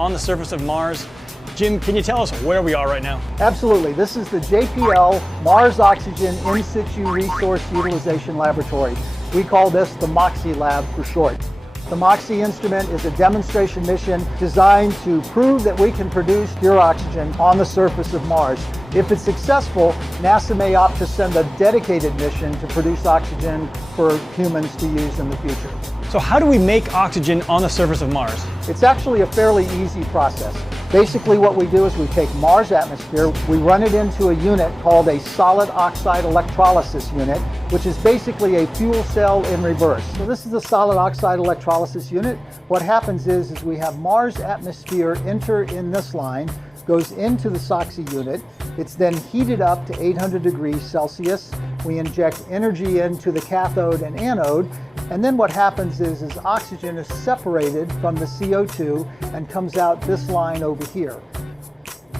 on the surface of Mars. Jim, can you tell us where we are right now? Absolutely. This is the JPL Mars Oxygen In Situ Resource Utilization Laboratory. We call this the MOXIE lab for short. The MOXIE instrument is a demonstration mission designed to prove that we can produce pure oxygen on the surface of Mars. If it's successful, NASA may opt to send a dedicated mission to produce oxygen for humans to use in the future. So how do we make oxygen on the surface of Mars? It's actually a fairly easy process. Basically what we do is we take Mars atmosphere, we run it into a unit called a solid oxide electrolysis unit, which is basically a fuel cell in reverse. So this is the solid oxide electrolysis unit. What happens is we have Mars atmosphere enter in this line, goes into the SOXY unit. It's then heated up to 800 degrees Celsius. We inject energy into the cathode and anode. And then what happens is oxygen is separated from the CO2 and comes out this line over here.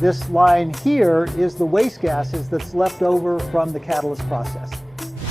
This line here is the waste gases that's left over from the catalyst process.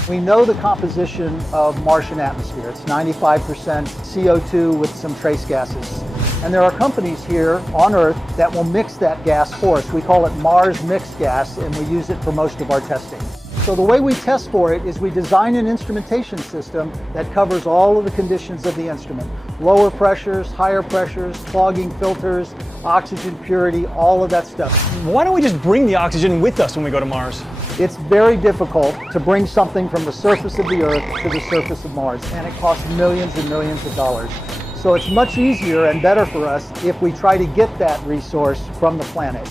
We know the composition of Martian atmosphere. It's 95% CO2 with some trace gases. And there are companies here on Earth that will mix that gas for us. We call it Mars mixed gas, and we use it for most of our testing. So the way we test for it is we design an instrumentation system that covers all of the conditions of the instrument. Lower pressures, higher pressures, clogging filters, oxygen purity, all of that stuff. Why don't we just bring the oxygen with us when we go to Mars? It's very difficult to bring something from the surface of the Earth to the surface of Mars, and it costs millions and millions of dollars. So it's much easier and better for us if we try to get that resource from the planet.